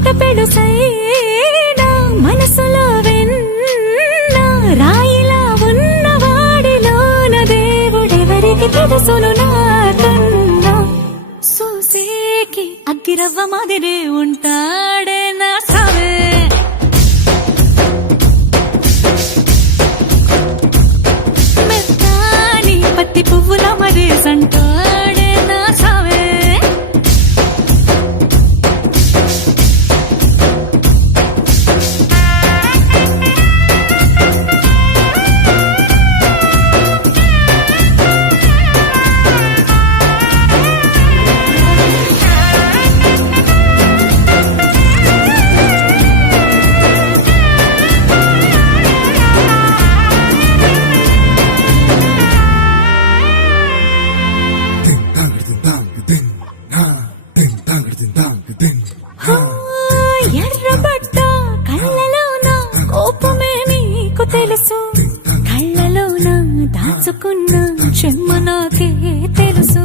మాట పెడుసైనా మనసులో వెన్న రాయిలా ఉన్నవాడిలోన దేవుడెవరికి తెలుసును నాకన్నా చూసేకి అగ్గిరవ్వ మాదిరే ఉంటాడే నా సావే మెత్తాని పత్తి పువ్వుల మరేసంటాడే నా సావే ఎర్రబడ్డ కళ్ళలోన కోపమే మీకు తెలుసు కళ్ళలోన దాచుకున్న చెమ్మ నాకే తెలుసు